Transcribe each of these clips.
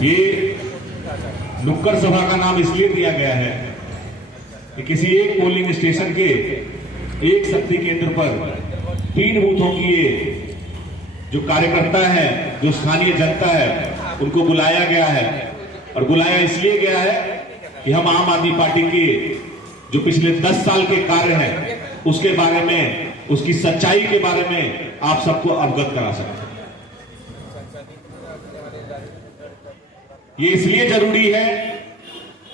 ये नुक्कड़ सभा का नाम इसलिए दिया गया है कि किसी एक पोलिंग स्टेशन के एक शक्ति केंद्र पर 3 बूथों की ये जो कार्यकर्ता है, जो स्थानीय जनता है, उनको बुलाया गया है। और बुलाया इसलिए गया है कि हम आम आदमी पार्टी के जो पिछले 10 साल के कार्य हैं उसके बारे में, उसकी सच्चाई के बारे में आप सबको अवगत करा सकते हैं। ये इसलिए जरूरी है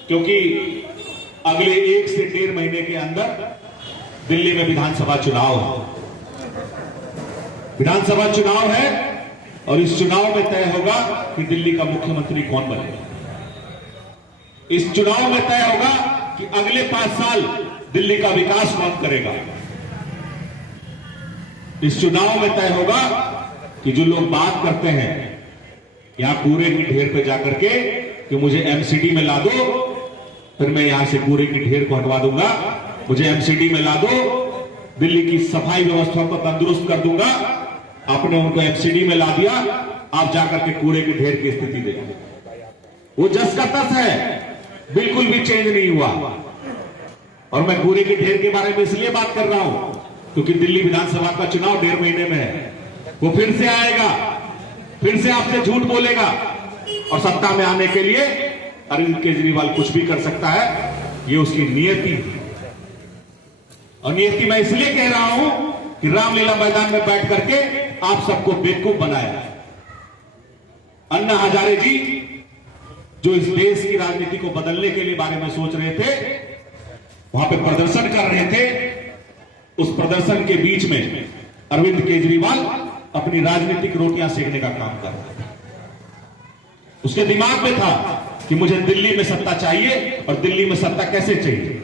क्योंकि अगले 1 से 1.5 महीने के अंदर दिल्ली में विधानसभा चुनाव है। विधानसभा चुनाव है और इस चुनाव में तय होगा कि दिल्ली का मुख्यमंत्री कौन बनेगा। इस चुनाव में तय होगा कि अगले 5 साल दिल्ली का विकास कौन करेगा। इस चुनाव में तय होगा कि जो लोग बात करते हैं यहां कूड़े की ढेर पे जाकर के कि मुझे एमसीडी में ला दो, फिर मैं यहां से कूड़े की ढेर को हटवा दूंगा, मुझे एमसीडी में ला दो, दिल्ली की सफाई व्यवस्था को तंदुरुस्त कर दूंगा। आपने उनको एमसीडी में ला दिया, आप जाकर के कूड़े की ढेर की स्थिति देखो। वो जस का तस है, बिल्कुल भी चेंज नहीं हुआ। और मैं कूड़े की ढेर के बारे में इसलिए बात कर रहा हूं क्योंकि दिल्ली विधानसभा का चुनाव 1.5 महीने में है। वो फिर से आएगा, फिर से आपसे झूठ बोलेगा और सत्ता में आने के लिए अरविंद केजरीवाल कुछ भी कर सकता है। ये उसकी नियति है। और नियति मैं इसलिए कह रहा हूं कि रामलीला मैदान में बैठ करके आप सबको बेवकूफ बनाया। अन्ना हजारे जी जो इस देश की राजनीति को बदलने के लिए बारे में सोच रहे थे, वहां पे प्रदर्शन कर रहे थे। उस प्रदर्शन के बीच में अरविंद केजरीवाल अपनी राजनीतिक रोटियां सेकने का काम कर रहे थे। उसके दिमाग में था कि मुझे दिल्ली में सत्ता चाहिए और दिल्ली में सत्ता कैसे चाहिए।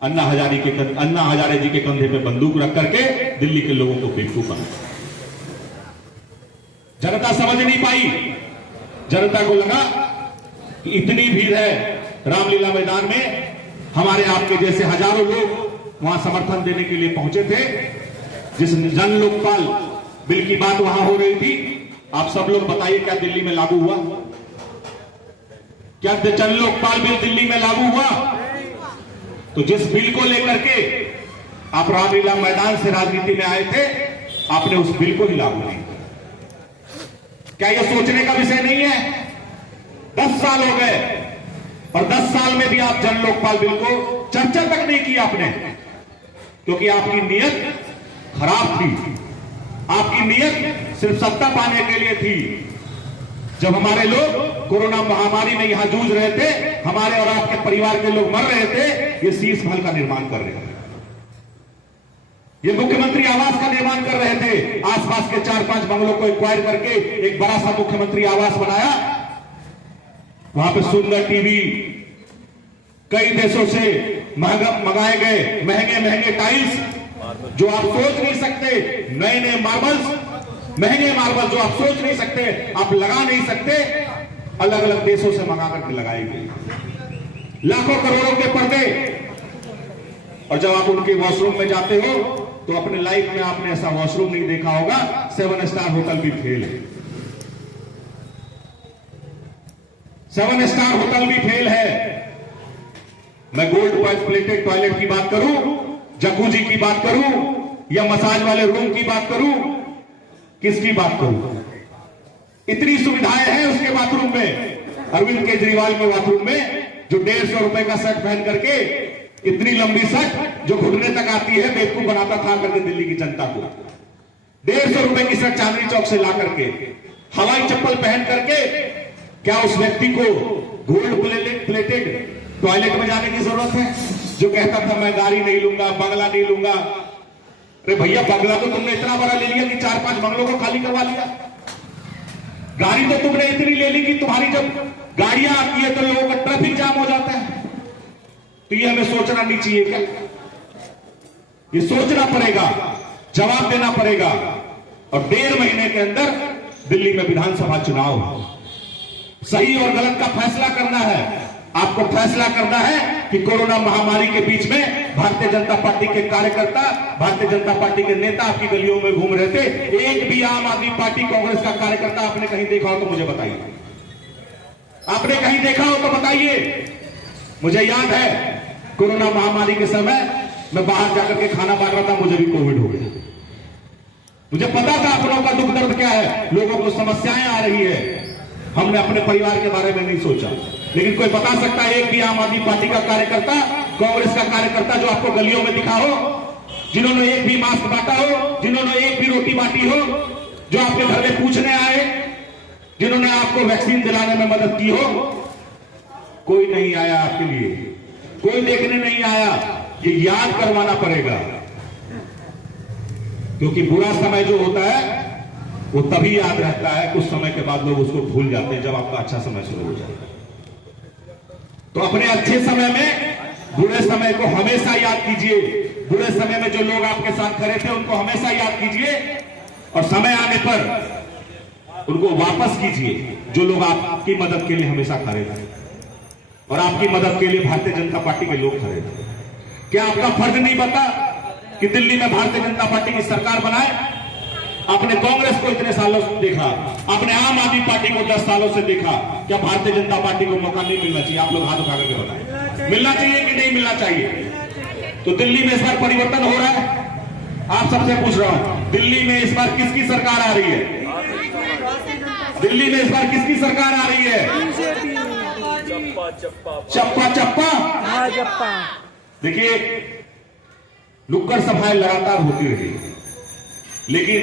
अन्ना हजारे जी के कंधे पे बंदूक रख करके दिल्ली के लोगों को बेवकूफ बना। जनता समझ नहीं पाई। जनता को लगा कि इतनी भीड़ है रामलीला मैदान में, हमारे आपके जैसे हजारों लोग वहां समर्थन देने के लिए पहुंचे थे। जिस जन लोकपाल बिल की बात वहां हो रही थी, आप सब लोग बताइए क्या दिल्ली में लागू हुआ? क्या जन लोकपाल बिल दिल्ली में लागू हुआ? तो जिस बिल को लेकर के आप रामलीला मैदान से राजनीति में आए थे, आपने उस बिल को ही लागू नहीं किया। क्या यह सोचने का विषय नहीं है? 10 साल हो गए और 10 साल में भी आप जन लोकपाल बिल को चर्चा तक नहीं की आपने, क्योंकि आपकी नीयत खराब थी। आपकी नीयत सिर्फ सत्ता पाने के लिए थी। जब हमारे लोग कोरोना महामारी में यहां जूझ रहे थे, हमारे और आपके परिवार के लोग मर रहे थे, ये शीश महल का निर्माण कर रहे थे, ये मुख्यमंत्री आवास का निर्माण कर रहे थे। आसपास के 4-5 बंगलों को एक्वायर करके एक बड़ा सा मुख्यमंत्री आवास बनाया। वहां पे सुंदर टीवी, कई देशों से मंगाए गए महंगे महंगे टाइल्स जो आप सोच नहीं सकते, नए नए मार्बल्स, महंगे मार्बल जो आप सोच नहीं सकते, आप लगा नहीं सकते, अलग अलग देशों से मंगा करके लगाए गए। लाखों करोड़ों के पर्दे। और जब आप उनके वॉशरूम में जाते हो तो अपने लाइफ में आपने ऐसा वॉशरूम नहीं देखा होगा। 7 स्टार होटल भी फेल है। 7 स्टार होटल भी फेल है। मैं गोल्ड प्लेटेड टॉयलेट की बात करूं, जकूजी की बात करूं या मसाज वाले रूम की बात करूं, किसकी बात करूं? इतनी सुविधाएं हैं उसके बाथरूम में। अरविंद केजरीवाल के बाथरूम में जो 150 रुपए का शर्ट पहन करके, इतनी लंबी शर्ट जो घुटने तक आती है, बेवकूफ बनाता था करके दिल्ली की जनता को। 150 रुपए की शर्ट चांदनी चौक से ला करके, हवाई चप्पल पहन करके, क्या उस व्यक्ति को गोल्ड प्लेटेड टॉयलेट में जाने की जरूरत है? जो कहता था मैं गाड़ी नहीं लूंगा, बंगला नहीं लूंगा। अरे भैया, बंगला तो तुमने इतना बड़ा ले लिया कि 4-5 बंगलों को खाली करवा लिया। गाड़ी तो तुमने इतनी ले ली कि तुम्हारी जब गाड़ियां आती है तो लोगों का ट्रैफिक जाम हो जाता है। तो ये हमें सोचना नहीं चाहिए क्या? ये सोचना पड़ेगा, जवाब देना पड़ेगा। और 1.5 महीने के अंदर दिल्ली में विधानसभा चुनाव, सही और गलत का फैसला करना है। आपको फैसला करना है कि कोरोना महामारी के बीच में भारतीय जनता पार्टी के कार्यकर्ता, भारतीय जनता पार्टी के नेता आपकी गलियों में घूम रहे थे। एक भी आम आदमी पार्टी कांग्रेस का कार्यकर्ता आपने कहीं देखा हो तो मुझे बताइए। आपने कहीं देखा हो तो बताइए। मुझे याद है कोरोना महामारी के समय मैं बाहर जाकर के खाना बांट रहा था, मुझे भी कोविड हो गया। मुझे पता था अपनों का दुख दर्द क्या है, लोगों को समस्याएं आ रही है। हमने अपने परिवार के बारे में नहीं सोचा। लेकिन कोई बता सकता है एक भी आम आदमी पार्टी का कार्यकर्ता, कांग्रेस का कार्यकर्ता जो आपको गलियों में दिखा हो, जिन्होंने एक भी मास्क बांटा हो, जिन्होंने एक भी रोटी बांटी हो, जो आपके घर में पूछने आए, जिन्होंने आपको वैक्सीन दिलाने में मदद की हो? कोई नहीं आया आपके लिए, कोई देखने नहीं आया। ये याद करवाना पड़ेगा, क्योंकि बुरा समय जो होता है वो तभी याद रहता है, कुछ समय के बाद लोग उसको भूल जाते हैं जब आपका अच्छा समय शुरू हो जाता है। तो अपने अच्छे समय में बुरे समय को हमेशा याद कीजिए। बुरे समय में जो लोग आपके साथ खड़े थे उनको हमेशा याद कीजिए, और समय आने पर उनको वापस कीजिए जो लोग आपकी मदद के लिए हमेशा खड़े थे। और आपकी मदद के लिए भारतीय जनता पार्टी के लोग खड़े थे। क्या आपका फर्ज नहीं बनता कि दिल्ली में भारतीय जनता पार्टी की सरकार बनाए? आपने कांग्रेस को इतने सालों से देखा, आपने आम आदमी पार्टी को 10 सालों से देखा। क्या भारतीय जनता पार्टी को मौका नहीं मिलना चाहिए? आप लोग हाथ उठा करके बताएं, मिलना चाहिए कि नहीं मिलना चाहिए? तो दिल्ली में इस बार परिवर्तन हो रहा है। आप सबसे पूछ रहा हूं, दिल्ली में इस बार किसकी सरकार आ रही है? दिल्ली में इस बार किसकी सरकार आ रही है? चप्पा चप्पा। देखिए, नुक्कड़ सभाएं लगातार होती रही, लेकिन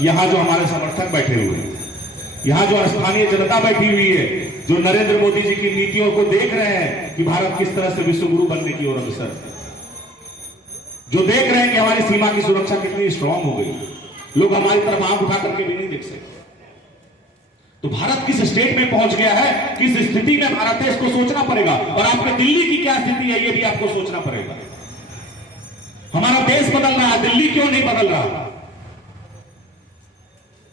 यहां जो हमारे समर्थक बैठे हुए हैं, यहां जो स्थानीय जनता बैठी हुई है, जो नरेंद्र मोदी जी की नीतियों को देख रहे हैं कि भारत किस तरह से विश्वगुरु बनने की ओर अग्रसर है, जो देख रहे हैं कि हमारी सीमा की सुरक्षा कितनी स्ट्रांग हो गई, लोग हमारी तरफ आंख उठा करके भी नहीं देख सकते। तो भारत किस स्टेट में पहुंच गया है, किस स्थिति में भारत है, इसको सोचना पड़ेगा। और आपके दिल्ली की क्या स्थिति है, यह भी आपको सोचना पड़ेगा। हमारा देश बदल रहा है, दिल्ली क्यों नहीं बदल रहा?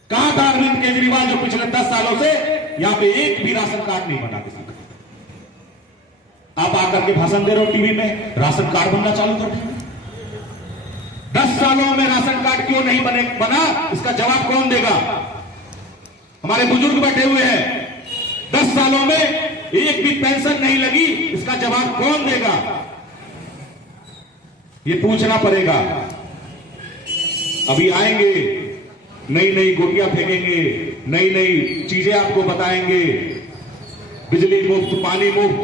कहां था अरविंद केजरीवाल जो पिछले 10 सालों से यहां पे एक भी राशन कार्ड नहीं बना किसी का? आप आकर के भाषण दे रहे हो टीवी में, राशन कार्ड बनना चालू कर देंगे। 10 सालों में राशन कार्ड क्यों नहीं बना, इसका जवाब कौन देगा? हमारे बुजुर्ग बैठे हुए हैं, 10 सालों में एक भी पेंशन नहीं लगी, इसका जवाब कौन देगा? ये पूछना पड़ेगा। अभी आएंगे, नई नई गोटियां फेंकेंगे, नई नई चीजें आपको बताएंगे, बिजली मुफ्त, पानी मुफ्त,